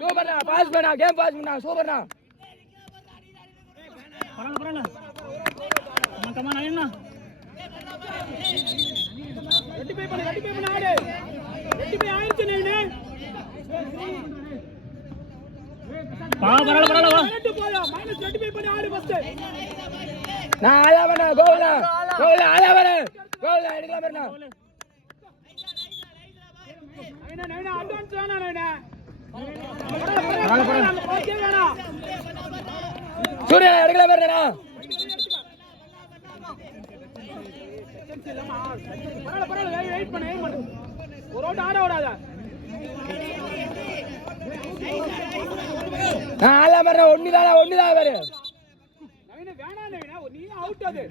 சூப்பர்ண்ணா பாஸ் பண்ணா game pass பண்ணா சூப்பர்ண்ணா பரவாயில்ல கமான் அண்ணா ரெட்டி பை பண்ணு ஆடு ரெட்டி பை ஆயிடுச்சு நீனே பரவாயில்ல ரெட்டி போயா மைனஸ் ரெட்டி பை பண்ணி ஆடு ஃபர்ஸ்ட் நான் ஆளாவனா கோலா ஆளாவனா கோலா எடுக்கலாம் பாருண்ணா நைனா அட்வான்ஸ் வேணா நைனா சூர்யா எடுக்கலாம் பாருண்ணா பரவாயில்ல வெயிட் பண்ணு ஒரு ஓட்ட ஆட விடாத நான் ஆளா பாருண்ணா ஒண்ணுதான் பாரு வேணா நீ அவுட் அது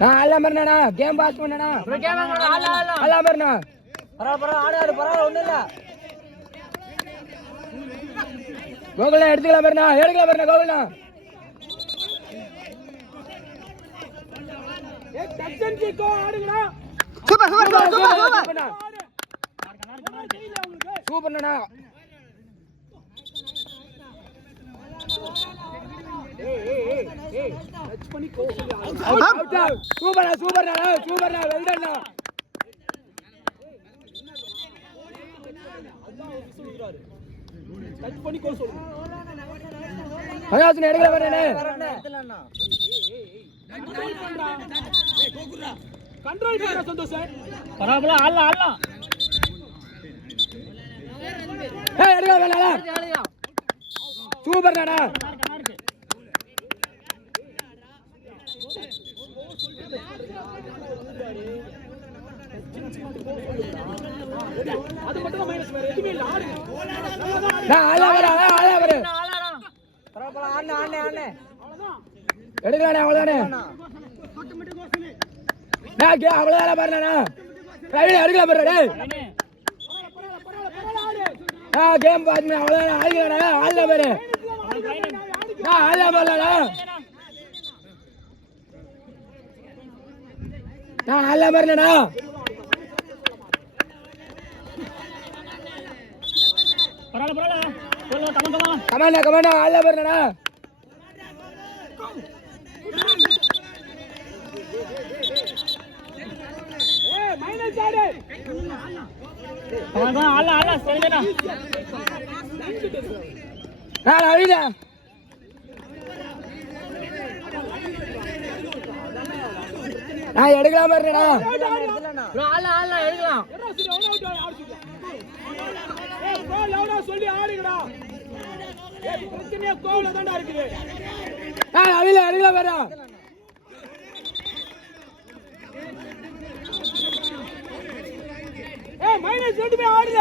நான் ஆளா பாருண்ணா கேம் பாஸ் பண்ணனா ஆளா பாருண்ணா பரவாயில்ல ஒண்ணு இல்ல கோகுலா எடுக்கலாம் பாருண்ணா கோகுலா சூப்பர்ண்ணா சூப்பர்ண்ணா வெல்டண்ணா டச் பண்ணி கோல் சொல்லுங்க மகாசன் எடுக்கலாம் பாருண்ணே கண்ட்ரோல் பண்ற சந்தோஷ் பரவாயில்ல ஆடலாம் எடுக்கலாம் பாருண்ணா சூப்பர்ண்ணா அது மட்டும் மைனஸ் வேற எதுமே இல்ல ஆடு நான் ஆளா வர பரவாயில்ல ஆடனே எடுக்கலானே அவ்வளவுதானே நான் கே அவ்வளவுதானே பாருண்ணா ரவி எடுக்கலாம் பாரு டேய் நான் கேம் பாத்து அவ்வளவுதானே ஆடிக்கலானே ஆளல பாரு நான் ஆளல பாருடா நான் ஆளல பாருடா பரவாயில்ல கமாண்டா ஆளல பாருடா மைனஸ் ஆடு ஆள சரிடா நான் அழிடா நான் எடுக்கலாம் பாருடா ஆள எடுக்கலாம் சொல்லி ஆடுங்கடா பிரச்சனையா கோவில தாண்டா இருக்குது நான் எடுக்கலாம் பாருடா மைனஸ் ரெண்டு போய் ஆடுல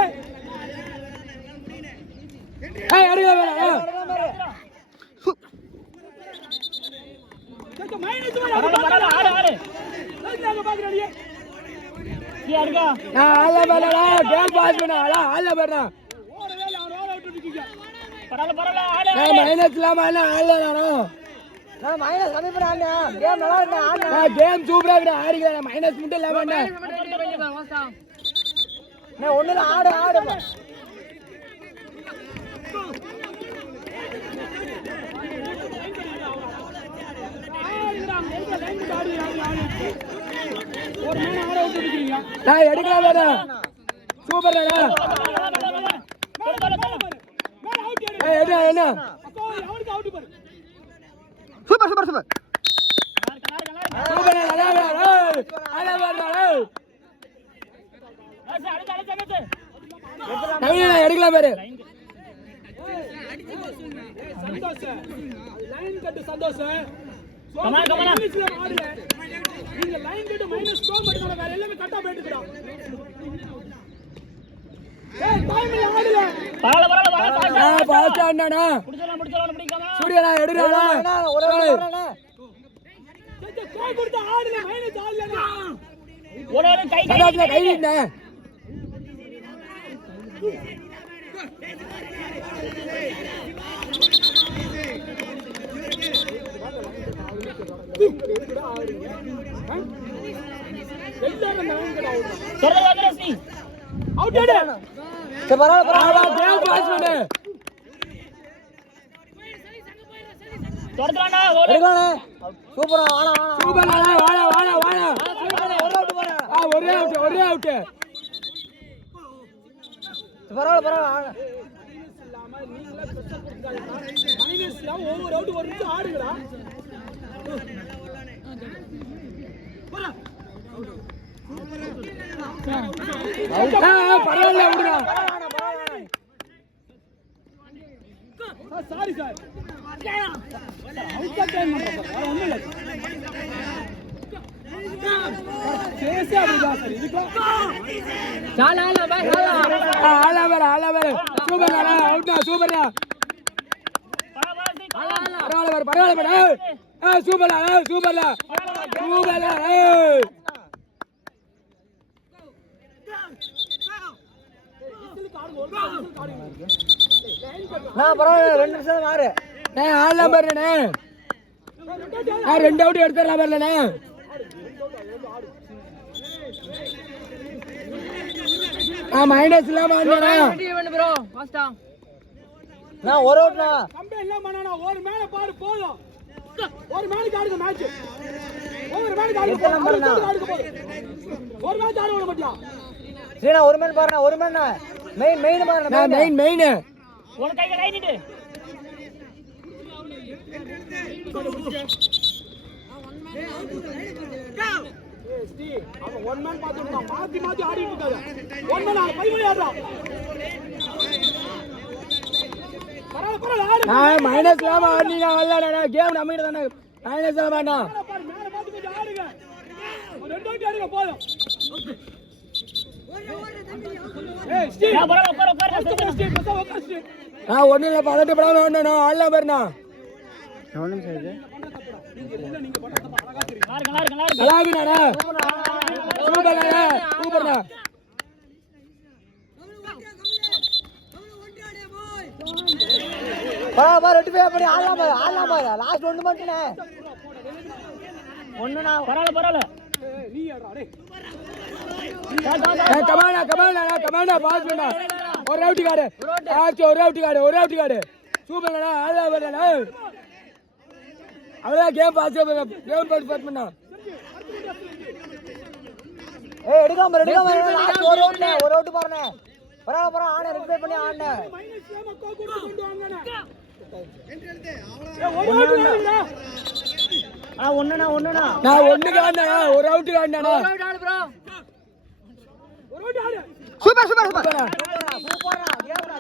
எடுக்கலாம் மைனஸ் ஆடு பாக்குறாடியே நான் ஆள பாருடா கேம் பாஸ் பண்ணா ஆள பாருடா ஓடவே அவன் ஓட விட்டு இருக்கீங்க பரவாயில்ல ஆடு நான் மைனஸ் இல்லாம ஆளல நான் மைனஸ் கம்மி பண்ண ஆடுனே கேம் நல்லா இருக்கு ஆடுனே நான் கேம் சூப்பரா இருக்கு ஆடிக்கிறேன் மைனஸ் மட்டும் இல்லாம நான் ஒண்ணுல ஆடு ஒரு மேல ஆட விட்டு இருக்கீங்க நான் எடுக்கலாம் பாருடா சூப்பர்டா என்ன அப்போ அவனுக்கு அவுட் பாரு சூப்பர் சூப்பர்டா எடுக்கலாம் பாரு சந்தோஷ் லைன் கட்டு சந்தோஷ் கமான் நீங்க லைன் கட்டு மைனஸ் ஸ்கோர் மட்டும் வேற எல்லாமே கட்டா போயிட்டுடா ஏய் டைம்ல ஆடுல பரவாயில்ல பாஸ் ஆடுனா முடிச்சலாம் முடிக்காம சூர்யா எடுடா ஒரே கோல் கொடுத்து ஆடுல மைனஸ் ஆடலனா ஒரே கை கை நின்ன எல்லாரும் லைன் கட்டு ஆடுறாங்க சொல்றதா நீ அவுட் ஆடு சரி பரவாயில்ல கேம் பாஸ் பண்ணு தொடறானே எடுக்கலானே சூப்பரா வாடா சூப்பர் வாடா ஒரு அவுட் போறா ஒரே அவுட் பரவாயில்ல மைனஸ்ல ஒவ்வொரு அவுட் ஒரு நிமிஷம் ஆடுங்கடா பரவாயில்ல விடுடா சாரி சார் அவுட் டைம் பண்றோம் ஒண்ணும் இல்ல சேசி அப்படிடா சார் இதுக்கு ஆலா வேற சூப்பர்டா அவுட்டா சூப்பர்டா பரவாயில்ல சூப்பர்டா நான் பரவாயில்ல 2 நிமிஷம் மாறு ஆள் நம்பர்ண்ணே ரெண்டு அவுட் எடுத்துடலாம் வரலண்ணே மைனஸ் இல்லாம நான் ஒரு அவுட்னா கம்பே எல்லாம் பண்ணனா ஒரு மேல பாரு போதும் ஒரு மேலுக்கு ஆடுங்க மேட்ச் ஒரு மேலுக்கு ஆடுங்க போதும் ஒரு மேட்ச் ஆடுங்க மத்தியா சீனா ஒரு மேன் பாருண்ணா ஒரு மேன் மெயின் பாருண்ணா மெயின் ஒரு கையில கை நீட்டு அவன் ஒன் மேன் பாத்துட்டான் மாத்தி ஆடிட்டு இருக்காங்க ஒன் மேன் ஆடு பை ஆடுறான் பரவாயில்ல ஆடு மைனஸ் இல்லாம ஆடுனீங்க வரலடா கேம் நம்மகிட்ட தானே மைனஸ் இல்லாம வேண்டாம் மேல பாத்து கொஞ்சம் ஆடுங்க ஒரு ரெண்டு அவுட் ஆடுங்க போதும் ஏய் ஸ்டீவ் உட்கார் ஸ்டீவ் உட்கார் ஸ்டீவ் ஒன்னும் இல்ல பதட்டப்படாம வேணும் ஆடலாம் பாருண்ணா நல்லாக்குண்ணா சூப்பர்ண்ணா பரவாயில்ல ரெண்டு பேர் பண்ணி ஆடலாம் பாரு லாஸ்ட் ஒன்று மட்டும்ண்ணே ஒண்ணுண்ணா பரவாயில்ல நீ ஆடுறா டேய் கமாண்டா பாஸ் பண்ணா ஒரு அவுட் கார்டு சூப்பர்ண்ணா ஆடலாம் பாருண்ணா அவ்வளவுதான் கேம் பாஸ் பண்ணா ஏய் எடுக்காம லாஸ்ட் ஒரு அவுட் பாருண்ணே பரவாயில்ல ஆனே ரெண்டு பேர் பண்ணி ஆடுனே மைனஸ் ஏமா கோக்கு கொண்டு வாங்கண்ணே ஒண்ணுண்ணா நான் ஒண்ணு காண்டா ஒரு அவுட் காண்டானா ஒரு அவுட் ஆடு சூப்பர்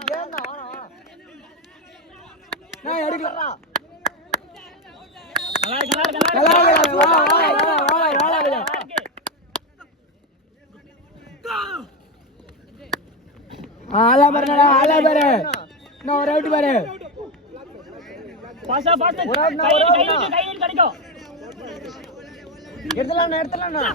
கேம்டா நான் எடுக்கலாம் ஆளா பாரு நான் ஒரு அவுட் பாரு பாஸா ஒரு அவுட் கை நீட்டு கடிக்கும் எடுத்துலாம்ண்ணா